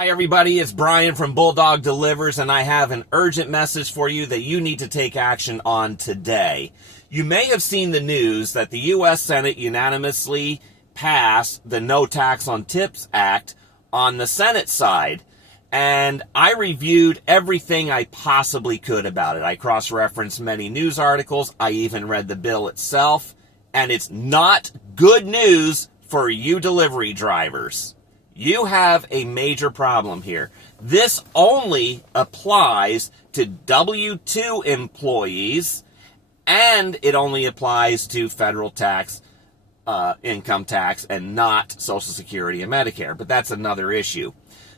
Hi everybody, it's Brian from Bulldog Delivers, and I have an urgent message for you that you need to take action on today. You may have seen the news that the U.S. Senate unanimously passed the No Tax on Tips Act on the Senate side, and I reviewed everything I possibly could about it. I cross-referenced many news articles, I even read the bill itself, and it's not good news for you delivery drivers. You have a major problem here. This only applies to W-2 employees, and it only applies to federal tax, income tax, and not Social Security and Medicare. But that's another issue.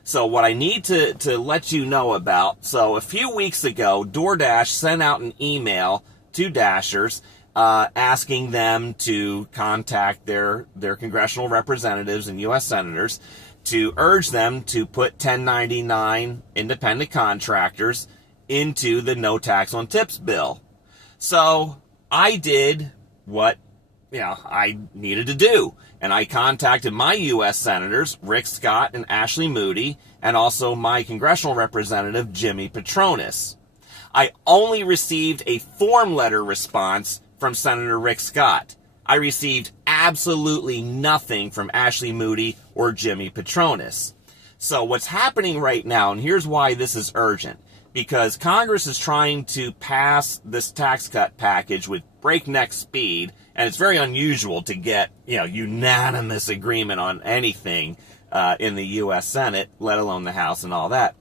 So what I need to let you know about, so a few weeks ago, DoorDash sent out an email to Dashers asking them to contact their congressional representatives and U.S. senators to urge them to put 1099 independent contractors into the no tax on tips bill. So I did what I needed to do, and I contacted my U.S. senators, Rick Scott and Ashley Moody, and also my congressional representative, Jimmy Patronis. I only received a form letter response from Senator Rick Scott. I received absolutely nothing from Ashley Moody or Jimmy Patronis. So what's happening right now, and here's why this is urgent, because Congress is trying to pass this tax cut package with breakneck speed, and it's very unusual to get unanimous agreement on anything in the U.S. Senate, let alone the House and all that.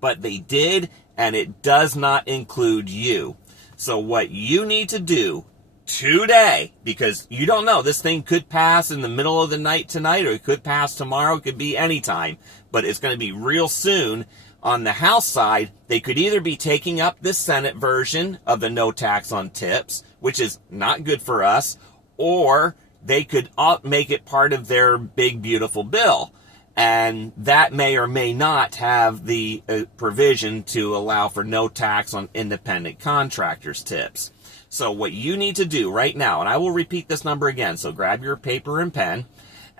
But they did, and it does not include you. So what you need to do today, because you don't know, this thing could pass in the middle of the night tonight, or it could pass tomorrow, it could be anytime, but it's going to be real soon. On the House side, they could either be taking up this Senate version of the no tax on tips, which is not good for us, or they could make it part of their big, beautiful bill. And that may or may not have the provision to allow for no tax on independent contractors' tips. So what you need to do right now, and I will repeat this number again, so grab your paper and pen,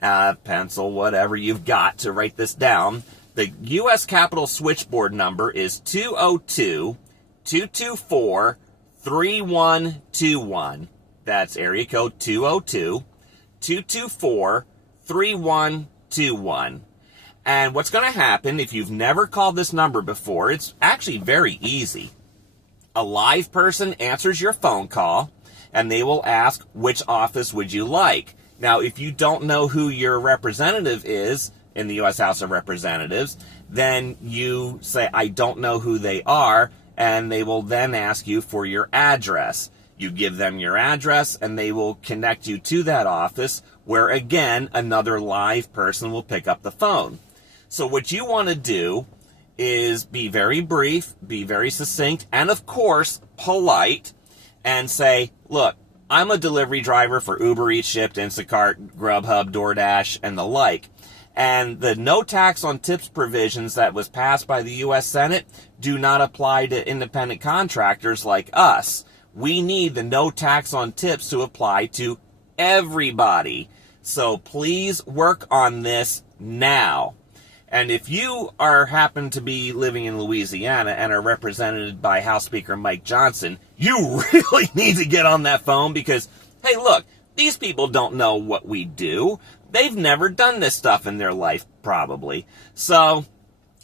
pencil, whatever you've got to write this down. The U.S. Capitol switchboard number is 202-224-3121. That's area code 202-224-3121. And what's going to happen, if you've never called this number before, it's actually very easy. A live person answers your phone call, and they will ask, which office would you like? Now, if you don't know who your representative is in the U.S. House of Representatives, then you say, I don't know who they are, and they will then ask you for your address. You give them your address, and they will connect you to that office, where, again, another live person will pick up the phone. So what you want to do is be very brief, be very succinct, and of course, polite, and say, look, I'm a delivery driver for Uber Eats, Shipt, Instacart, Grubhub, DoorDash, and the like. And the no tax on tips provisions that was passed by the U.S. Senate do not apply to independent contractors like us. We need the no tax on tips to apply to everybody. So please work on this now. And if you happen to be living in Louisiana and are represented by House Speaker Mike Johnson, you really need to get on that phone because, hey, look, these people don't know what we do. They've never done this stuff in their life, probably. So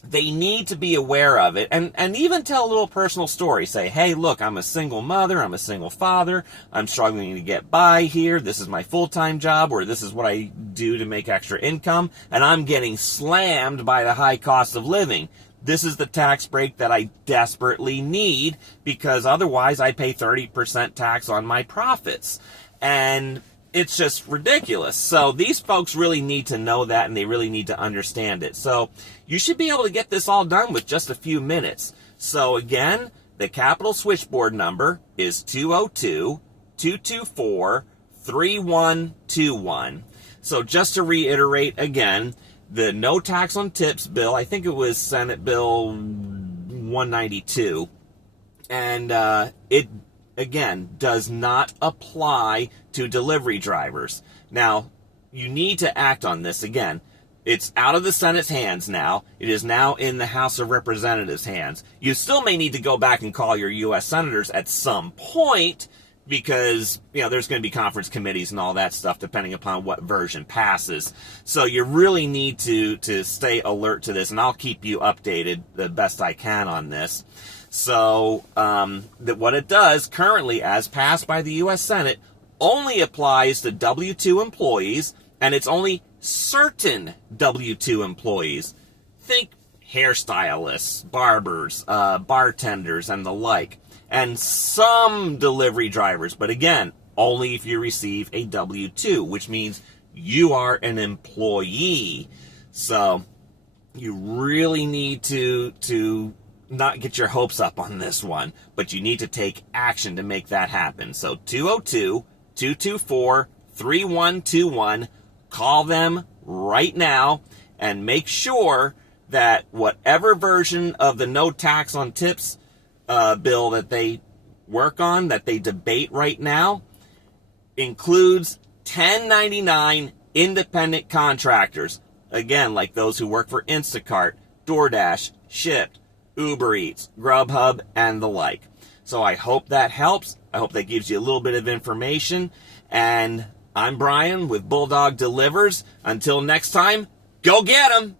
they need to be aware of it and even tell a little personal story. Say, hey, look, I'm a single mother, I'm a single father, I'm struggling to get by here, this is my full-time job, or this is what I do to make extra income, and I'm getting slammed by the high cost of living. This is the tax break that I desperately need because otherwise I pay 30% tax on my profits. And it's just ridiculous. So these folks really need to know that, and they really need to understand it. So you should be able to get this all done with just a few minutes. So again, the Capitol switchboard number is 202-224-3121. So just to reiterate again, the no tax on tips bill, I think it was Senate Bill 192, and it again, does not apply to delivery drivers. Now, you need to act on this. Again, It's out of the Senate's hands now. It is now in the House of Representatives' hands. You still may need to go back and call your U.S. senators at some point because, there's going to be conference committees and all that stuff depending upon what version passes. So you really need to stay alert to this, and I'll keep you updated the best I can on this. So what it does currently, as passed by the U.S. Senate, only applies to W-2 employees, and it's only certain W-2 employees. Think hairstylists, barbers, bartenders, and the like. And some delivery drivers, but again, only if you receive a W-2, which means you are an employee. So you really need to not get your hopes up on this one, but you need to take action to make that happen. So 202-224-3121, call them right now and make sure that whatever version of the no tax on tips bill that they work on, that they debate right now, includes 1099 independent contractors. Again, like those who work for Instacart, DoorDash, Shipt, Uber Eats, Grubhub, and the like. So I hope that helps. I hope that gives you a little bit of information. And I'm Brian with Bulldog Delivers. Until next time, go get 'em!